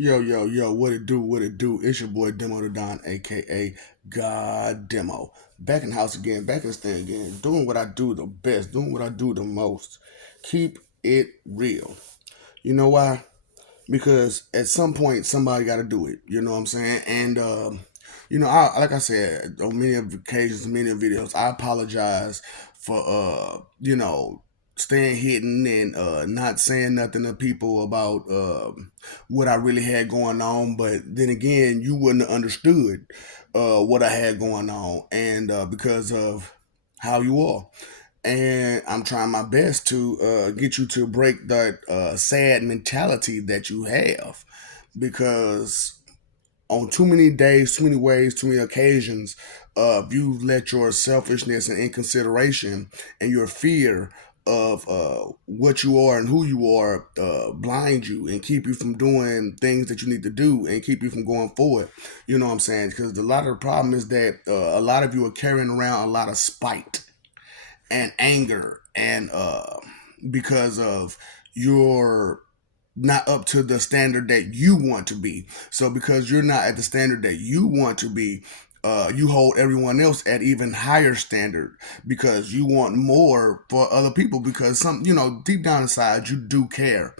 Yo, yo, yo, what it do, what it do? It's your boy Demo the Don, aka God Demo. Back in the house again, back in the stand again, doing what I do the best, doing what I do the most. Keep it real. You know why? Because at some point somebody got to do it. You know what I'm saying? And like I said on many of occasions, many of videos, I apologize for staying hidden and not saying nothing to people about what I really had going on. But then again, you wouldn't have understood what I had going on, and because of how you are, and I'm trying my best to get you to break that sad mentality that you have, because on too many days, too many ways, too many occasions, you let your selfishness and inconsideration and your fear of what you are and who you are blind you and keep you from doing things that you need to do and keep you from going forward. You know what I'm saying? Because a lot of the problem is that a lot of you are carrying around a lot of spite and anger and because of your not up to the standard that you want to be. So because you're not at the standard that you want to be, you hold everyone else at even higher standard because you want more for other people, because some, deep down inside you do care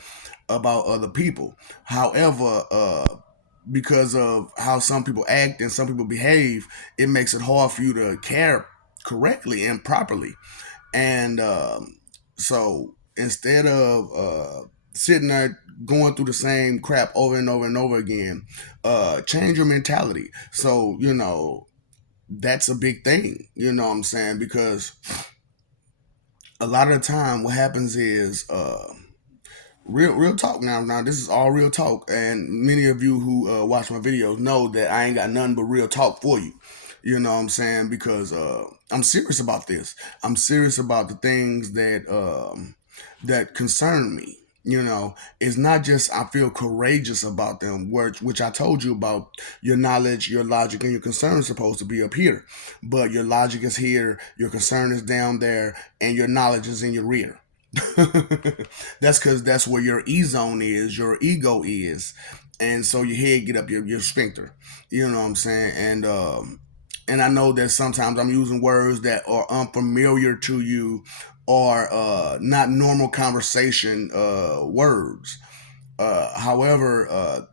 about other people. However, because of how some people act and some people behave, it makes it hard for you to care correctly and properly. And so instead of sitting there going through the same crap over and over and over again, change your mentality. So, that's a big thing, you know what I'm saying? Because a lot of the time what happens is real talk now. Now this is all real talk, and many of you who watch my videos know that I ain't got nothing but real talk for you. You know what I'm saying? Because I'm serious about this. I'm serious about the things that concern me. It's not just I feel courageous about them, which I told you about. Your knowledge, your logic, and your concern is supposed to be up here, but your logic is here, your concern is down there, and your knowledge is in your rear. That's because that's where your E zone is, your ego is, and so your head get up your sphincter. You know what I'm saying? And I know that sometimes I'm using words that are unfamiliar to you or not normal conversation words. However,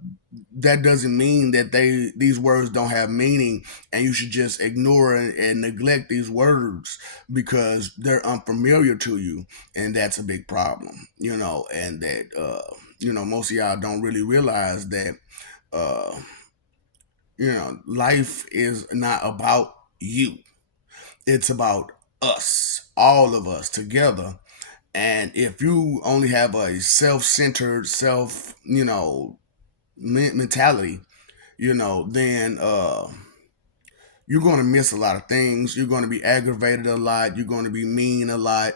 that doesn't mean that these words don't have meaning and you should just ignore and neglect these words because they're unfamiliar to you, and that's a big problem. And that most of y'all don't really realize that uh life is not about you, it's about us, all of us together. And if you only have a self-centered self mentality, then you're going to miss a lot of things. You're going to be aggravated a lot. You're going to be mean a lot.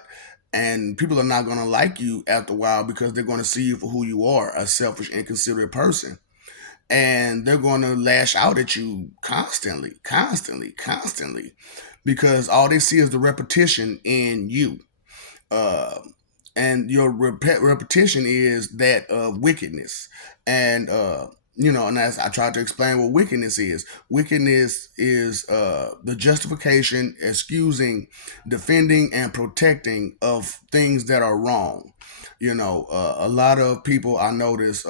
And people are not going to like you after a while because they're going to see you for who you are, a selfish, inconsiderate person. And they're going to lash out at you constantly, constantly, constantly, because all they see is the repetition in you. Uh, and your repetition is that of wickedness. And and as I tried to explain what wickedness is the justification, excusing, defending, and protecting of things that are wrong. A lot of people I notice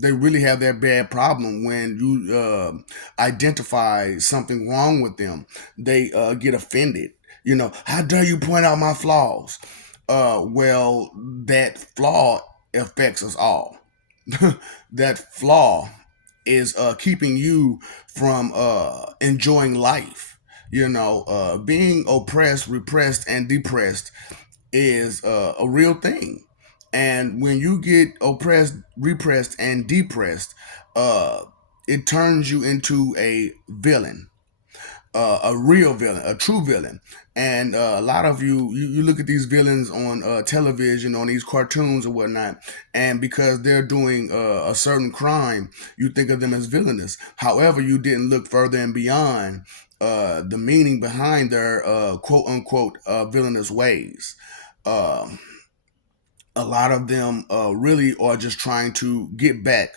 they really have that bad problem when you identify something wrong with them. They get offended. How dare you point out my flaws? Well, that flaw affects us all. That flaw is keeping you from enjoying life. Being oppressed, repressed, and depressed is a real thing. And when you get oppressed, repressed, and depressed, uh, it turns you into a villain, a real villain, a true villain. And a lot of you look at these villains on television, on these cartoons or whatnot, and because they're doing a certain crime, you think of them as villainous. However, you didn't look further and beyond the meaning behind their quote unquote villainous ways. Um, a lot of them really are just trying to get back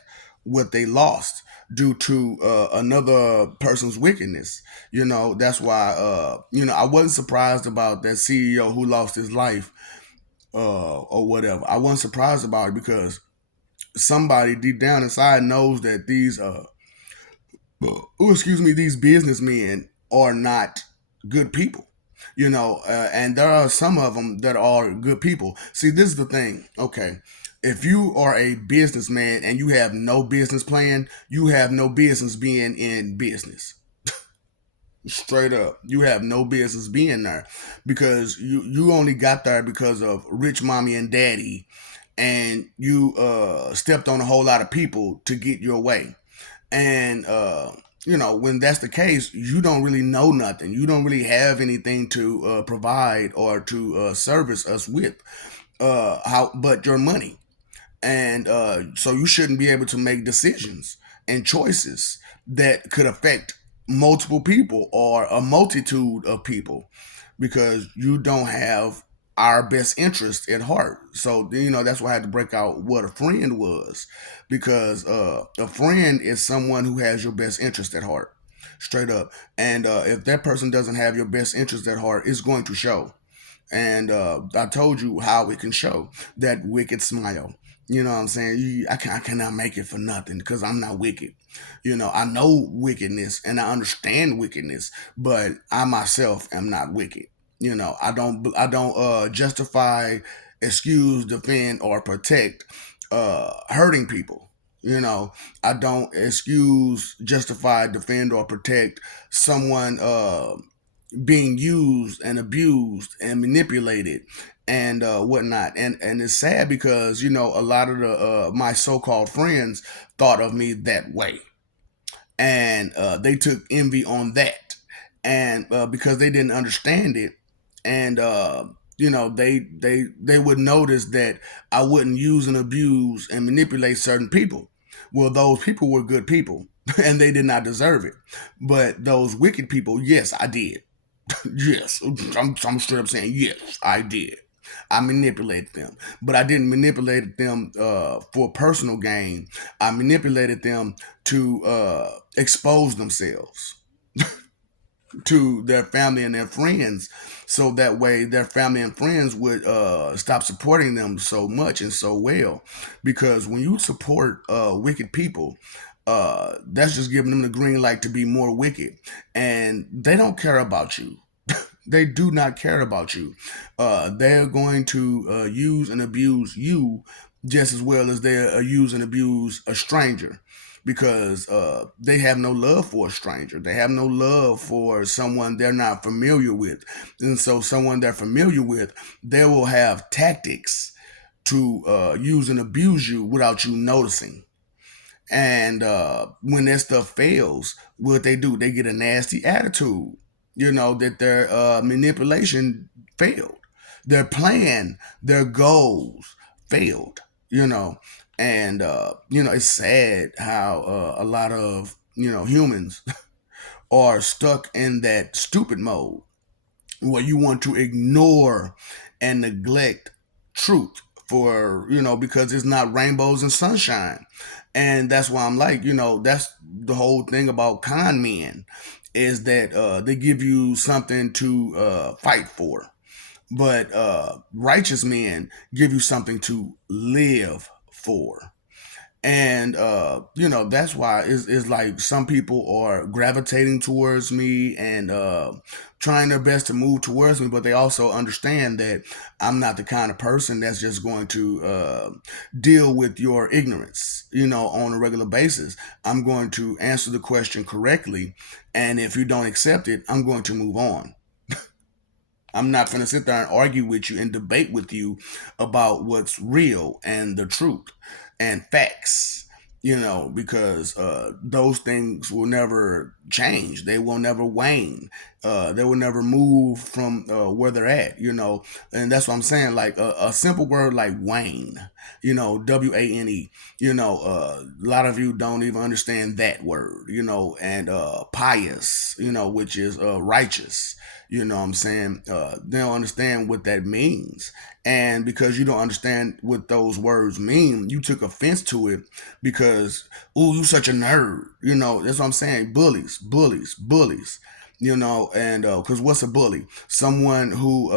what they lost due to another person's wickedness. That's why I wasn't surprised about that CEO who lost his life or whatever. I wasn't surprised about it because somebody deep down inside knows that these businessmen are not good people. And there are some of them that are good people. See, this is the thing. Okay, if you are a businessman and you have no business plan, you have no business being in business. Straight up, you have no business being there because you only got there because of rich mommy and daddy, and you stepped on a whole lot of people to get your way. And when that's the case, you don't really know nothing. You don't really have anything to provide or to service us with, how but your money. And so you shouldn't be able to make decisions and choices that could affect multiple people or a multitude of people because you don't have our best interest at heart. So that's why I had to break out what a friend was, because a friend is someone who has your best interest at heart, straight up. And if that person doesn't have your best interest at heart, it's going to show. And I told you how it can show that wicked smile. You know what I'm saying? I cannot make it for nothing because I'm not wicked. I know wickedness and I understand wickedness, but I myself am not wicked. I don't justify, excuse, defend, or protect hurting people. I don't excuse, justify, defend, or protect someone being used and abused and manipulated and whatnot. And it's sad because a lot of the my so-called friends thought of me that way, and they took envy on that, and because they didn't understand it, and they would notice that I wouldn't use and abuse and manipulate certain people. Well, those people were good people and they did not deserve it, but those wicked people, yes, I did. Yes, I'm straight up saying yes, I did. I manipulated them, but I didn't manipulate them for personal gain. I manipulated them to expose themselves to their family and their friends, so that way their family and friends would stop supporting them so much and so well. Because when you support wicked people, that's just giving them the green light to be more wicked, and they don't care about you. They do not care about you. They're going to use and abuse you just as well as they use and abuse a stranger, because they have no love for a stranger. They have no love for someone they're not familiar with. And so, someone they're familiar with, they will have tactics to use and abuse you without you noticing. And when that stuff fails, what they do, they get a nasty attitude. That their manipulation failed, their plan, their goals failed. You know, and it's sad how a lot of humans are stuck in that stupid mode where you want to ignore and neglect truth for because it's not rainbows and sunshine. And that's why I'm like, that's the whole thing about con men, is that they give you something to fight for, but righteous men give you something to live for. And that's why it's like some people are gravitating towards me and trying their best to move towards me, but they also understand that I'm not the kind of person that's just going to deal with your ignorance on a regular basis. I'm going to answer the question correctly, and if you don't accept it, I'm going to move on. I'm not going to sit there and argue with you and debate with you about what's real and the truth and facts, because those things will never change. They will never wane. They will never move from where they're at, And that's what I'm saying. Like a simple word like wane. WANE. A lot of you don't even understand that word, and pious, which is righteous. You know what I'm saying? They don't understand what that means. And because you don't understand what those words mean, you took offense to it because, ooh, you such a nerd. That's what I'm saying. Bullies, bullies, bullies. And because what's a bully? Someone who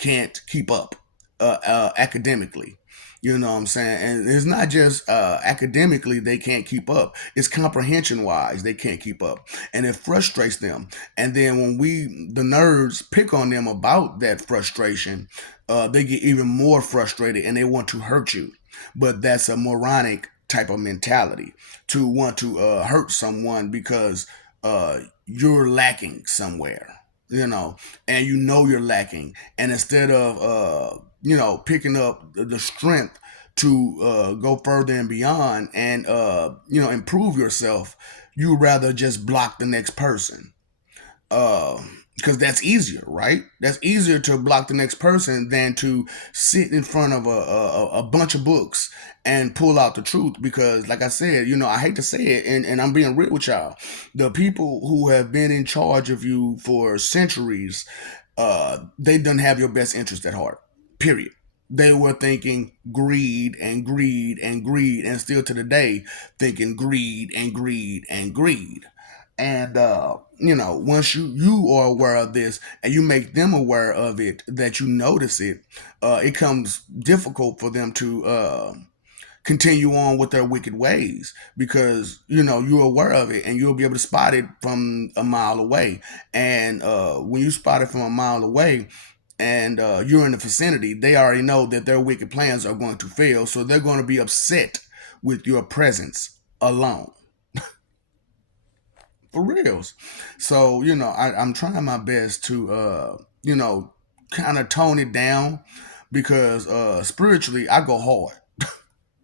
can't keep up academically. You know what I'm saying? And it's not just academically they can't keep up. It's comprehension wise they can't keep up. And it frustrates them. And then when the nerds, pick on them about that frustration, they get even more frustrated and they want to hurt you. But that's a moronic type of mentality to want to hurt someone because you're lacking somewhere, and you're lacking. And instead of, picking up the strength to go further and beyond and, improve yourself, you rather just block the next person. Because that's easier, right? That's easier to block the next person than to sit in front of a bunch of books and pull out the truth. Because, like I said, I hate to say it, and I'm being real with y'all. The people who have been in charge of you for centuries, they don't have your best interest at heart. Period. They were thinking greed and greed and greed, and still to the day thinking greed and greed and greed. And once you are aware of this and you make them aware of it, that you notice it, it comes difficult for them to continue on with their wicked ways because you're aware of it and you'll be able to spot it from a mile away. And when you spot it from a mile away and you're in the vicinity, they already know that their wicked plans are going to fail, so they're going to be upset with your presence alone. For reals. So, I'm trying my best to, kind of tone it down because spiritually, I go hard.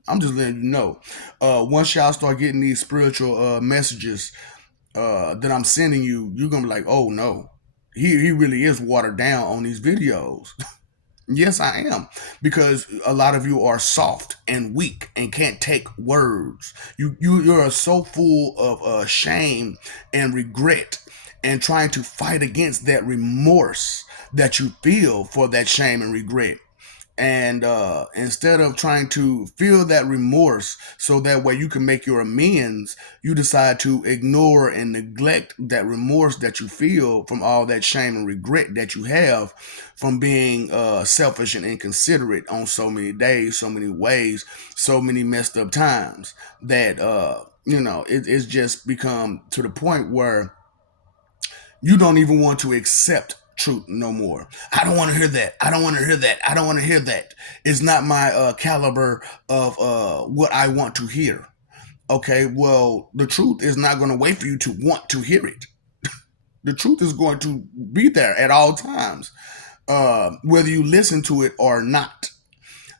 I'm just letting you know. Once y'all start getting these spiritual messages that I'm sending you, you're going to be like, oh no, he really is watered down on these videos. Yes, I am. Because a lot of you are soft and weak and can't take words. You're so full of shame and regret and trying to fight against that remorse that you feel for that shame and regret. And instead of trying to feel that remorse so that way you can make your amends, you decide to ignore and neglect that remorse that you feel from all that shame and regret that you have from being selfish and inconsiderate on so many days, so many ways, so many messed up times that it's just become to the point where you don't even want to accept truth no more. I don't want to hear that. I don't want to hear that. I don't want to hear that. It's not my caliber of what I want to hear. Okay, well, the truth is not going to wait for you to want to hear it. The truth is going to be there at all times, whether you listen to it or not.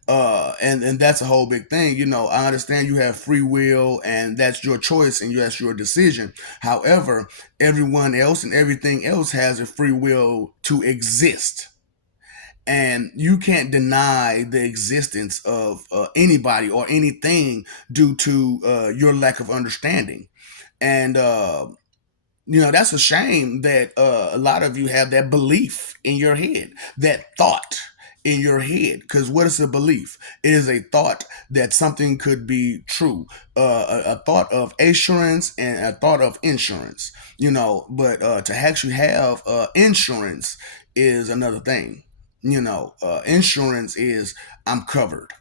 And that's a whole big thing. I understand you have free will and that's your choice and that's your decision. However, everyone else and everything else has a free will to exist. And you can't deny the existence of anybody or anything due to your lack of understanding. And that's a shame that a lot of you have that belief in your head, that thought in your head. Because what is a belief? It is a thought that something could be true, a thought of assurance and a thought of insurance. But to actually have insurance is another thing. Insurance is I'm covered.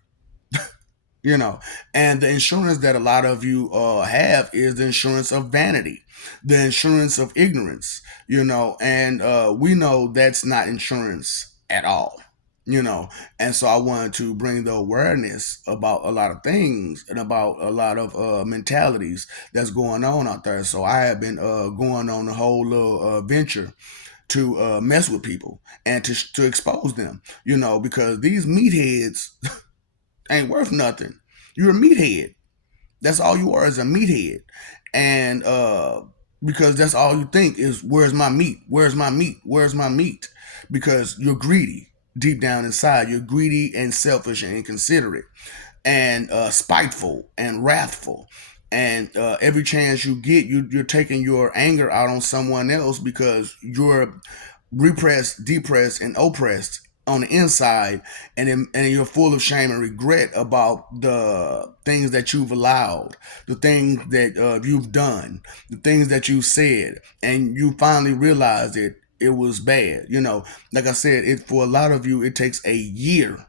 And the insurance that a lot of you have is the insurance of vanity, the insurance of ignorance, and we know that's not insurance at all. And so I wanted to bring the awareness about a lot of things and about a lot of mentalities that's going on out there. So I have been going on a whole little venture to mess with people and to expose them, because these meatheads ain't worth nothing. You're a meathead. That's all you are, is a meathead. And because that's all you think is, where's my meat? Where's my meat? Where's my meat? Because you're greedy deep down inside. You're greedy and selfish and inconsiderate. and spiteful and wrathful. And every chance you get, you're taking your anger out on someone else because you're repressed, depressed, and oppressed on the inside, and you're full of shame and regret about the things that you've allowed, the things that you've done, the things that you said, and you finally realize it was bad. Like I said, it for a lot of you, it takes a year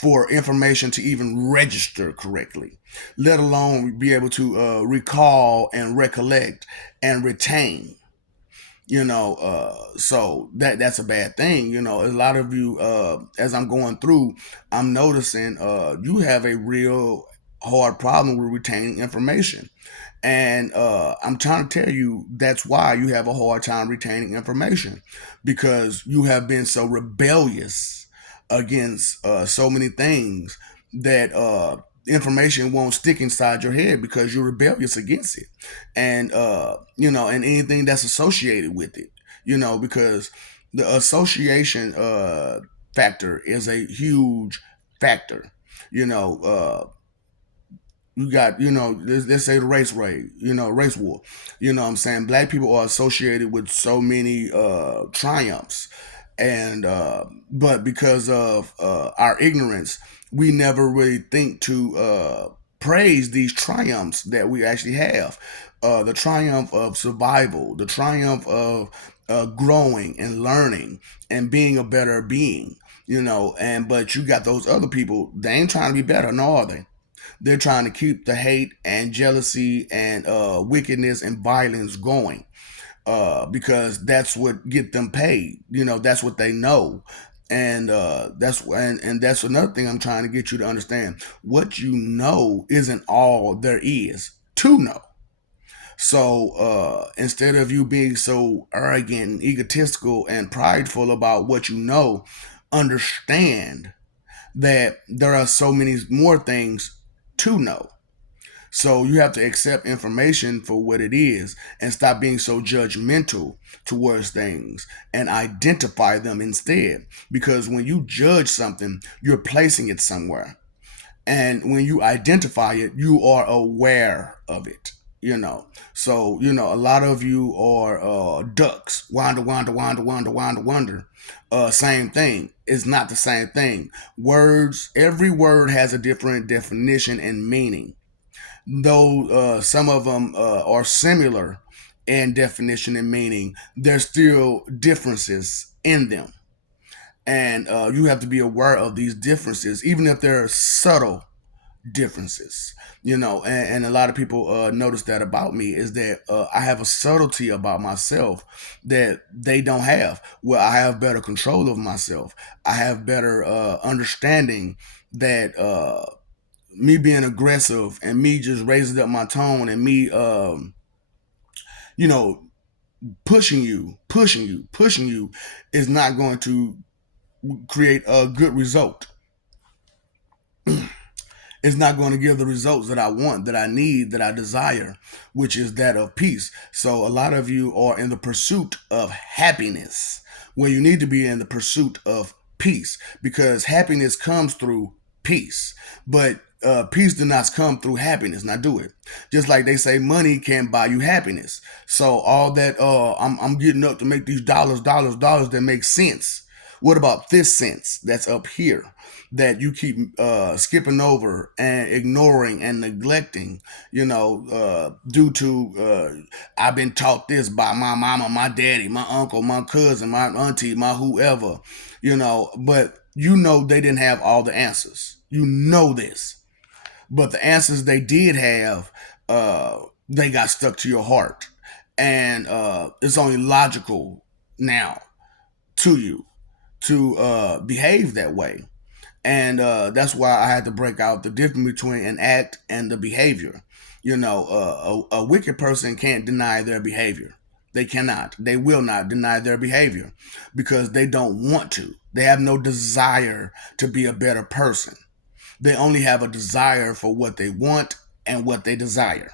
for information to even register correctly, let alone be able to recall and recollect and retain. So that's a bad thing. A lot of you, as I'm going through, I'm noticing you have a real hard problem with retaining information. And I'm trying to tell you that's why you have a hard time retaining information, because you have been so rebellious against so many things that information won't stick inside your head because you're rebellious against it. And and anything that's associated with it, because the association factor is a huge factor. you know uh, you got, let's say the race war. What I'm saying, black people are associated with so many triumphs, and but because of our ignorance, we never really think to praise these triumphs that we actually have. The triumph of survival, the triumph of growing and learning and being a better being. And but you got those other people, they ain't trying to be better, nor are they. They're trying to keep the hate and jealousy and wickedness and violence going, because that's what get them paid. That's what they know. And that's another thing I'm trying to get you to understand. What you know isn't all there is to know. So instead of you being so arrogant and egotistical and prideful about what you know, understand that there are so many more things to know. So you have to accept information for what it is and stop being so judgmental towards things and identify them instead. Because when you judge something, you're placing it somewhere. And when you identify it, you are aware of it. So a lot of you are ducks. Wander, wander, wander, wander, wander, wander. Same thing. It's not the same thing. Words, every word has a different definition and meaning, though some of them are similar in definition and meaning. There's still differences in them, and you have to be aware of these differences, even if they're subtle differences. And a lot of people notice that about me, is that I have a subtlety about myself that they don't have. Well, I have better control of myself. I have better understanding that me being aggressive and me just raising up my tone and me you know pushing you is not going to create a good result. It's not going to give the results that I want, that I need, that I desire, which is that of peace. So a lot of you are in the pursuit of happiness, where you need to be in the pursuit of peace, because happiness comes through peace. But peace does not come through happiness. Now do it. Just like they say, money can't buy you happiness. So all that I'm getting up to make these dollars that make sense. What about this sense that's up here that you keep skipping over and ignoring and neglecting? Due to I've been taught this by my mama, my daddy, my uncle, my cousin, my auntie, my whoever. But they didn't have all the answers. This, but the answers they did have, they got stuck to your heart, and it's only logical now to you to behave that way. And that's why I had to break out the difference between an act and the behavior. A wicked person can't deny their behavior. They cannot. They will not deny their behavior because they don't want to. They have no desire to be a better person. They only have a desire for what they want and what they desire.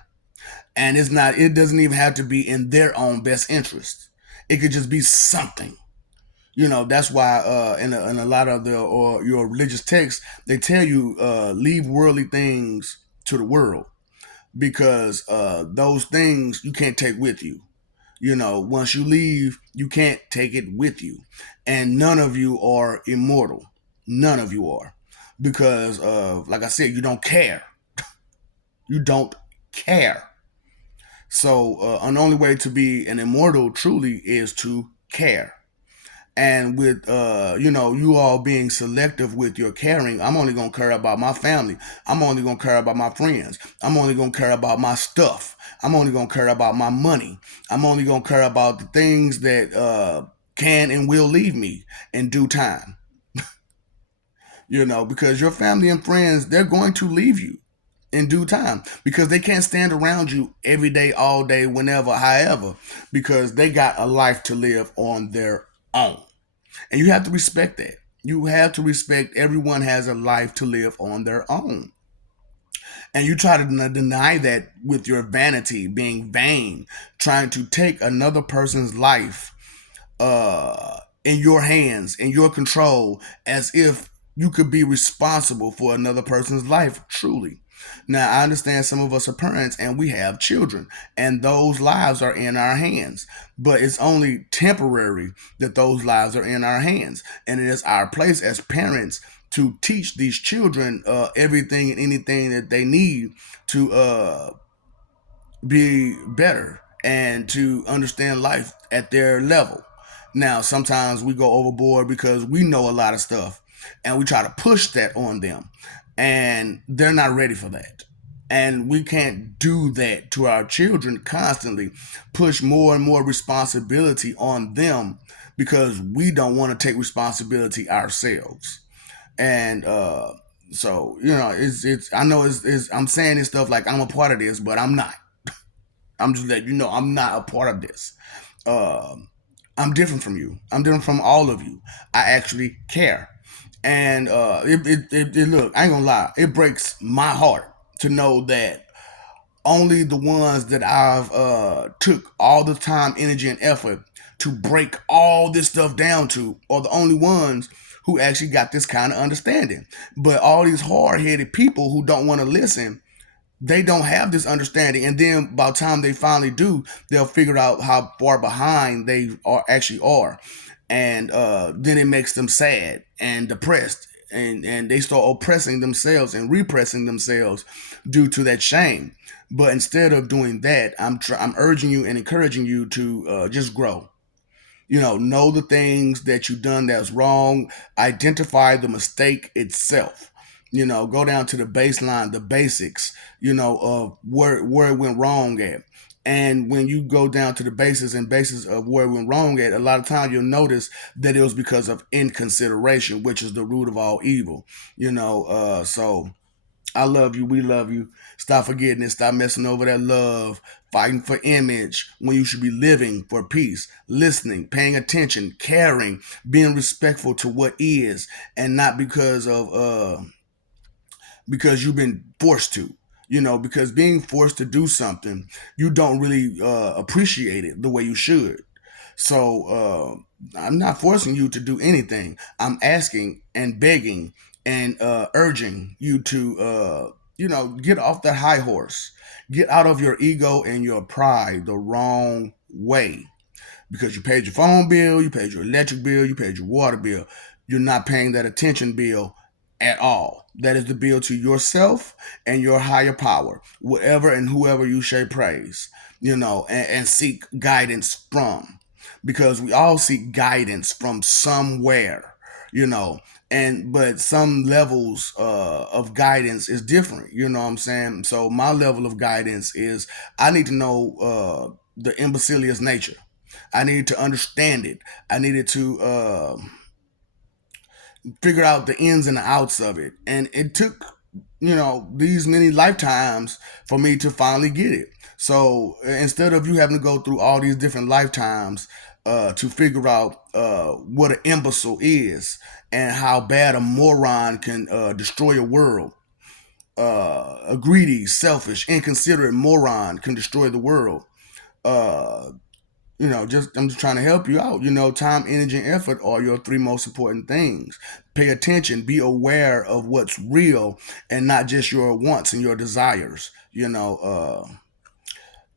And it doesn't even have to be in their own best interest. It could just be something. That's why in a lot of the or your religious texts they tell you leave worldly things to the world because those things you can't take with you. Once you leave, you can't take it with you, and none of you are immortal. None of you are, because like I said, you don't care. You don't care. So, an only way to be an immortal truly is to care. And with you all being selective with your caring, I'm only gonna care about my family. I'm only gonna care about my friends. I'm only gonna care about my stuff. I'm only gonna care about my money. I'm only gonna care about the things that can and will leave me in due time. Because your family and friends, they're going to leave you in due time because they can't stand around you every day, all day, whenever, however, because they got a life to live on their own. And you have to respect that. You have to respect everyone has a life to live on their own. And you try to deny that with your vanity, being vain, trying to take another person's life in your hands, in your control, as if you could be responsible for another person's life, truly. Now, I understand some of us are parents and we have children, and those lives are in our hands. But it's only temporary that those lives are in our hands. And it is our place as parents to teach these children everything and anything that they need to be better and to understand life at their level. Now, sometimes we go overboard because we know a lot of stuff and we try to push that on them, and they're not ready for that. And we can't do that to our children constantly, push more and more responsibility on them because we don't want to take responsibility ourselves. And so, it's I know it's I'm saying this stuff like I'm a part of this, but I'm not. I'm just letting you know I'm not a part of this. Um, I'm different from you. I'm different from all of you. I actually care. And look, I ain't gonna lie, it breaks my heart to know that only the ones that I've took all the time, energy, and effort to break all this stuff down to are the only ones who actually got this kind of understanding. But all these hard headed people who don't want to listen, they don't have this understanding, and then by the time they finally do, they'll figure out how far behind they are, and then it makes them sad and depressed, and they start oppressing themselves and repressing themselves due to that shame. But instead of doing that, I'm urging you and encouraging you to just grow. Know the things that you've done that's wrong, identify the mistake itself. Go down to the baseline, the basics, of where it went wrong at. And when you go down to the basis of where it went wrong at, a lot of times you'll notice that it was because of inconsideration, which is the root of all evil. So I love you. We love you. Stop forgetting it. Stop messing over that love. Fighting for image when you should be living for peace, listening, paying attention, caring, being respectful to what is, and not because you've been forced to. Because being forced to do something, you don't really appreciate it the way you should. So I'm not forcing you to do anything. I'm asking and begging and urging you to, get off that high horse. Get out of your ego and your pride the wrong way. Because you paid your phone bill, you paid your electric bill, you paid your water bill. You're not paying that attention bill at all. That is the bill to yourself and your higher power, whatever and whoever you shall praise, and seek guidance from. Because we all seek guidance from somewhere, you know, but some levels of guidance is different, you know what I'm saying? So my level of guidance is I need to know the imbecilious nature. I needed to understand it. I needed to figure out the ins and the outs of it. And it took, these many lifetimes for me to finally get it. So instead of you having to go through all these different lifetimes to figure out what an imbecile is and how bad a moron can destroy a world, a greedy, selfish, inconsiderate moron can destroy the world. Uh, just I'm just trying to help you out. Time, energy, and effort are your three most important things. Pay attention, be aware of what's real and not just your wants and your desires.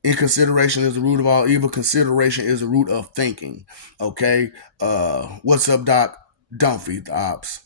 Inconsideration is the root of all evil. Consideration is the root of thinking. Okay. What's up, Doc? Don't feed the ops.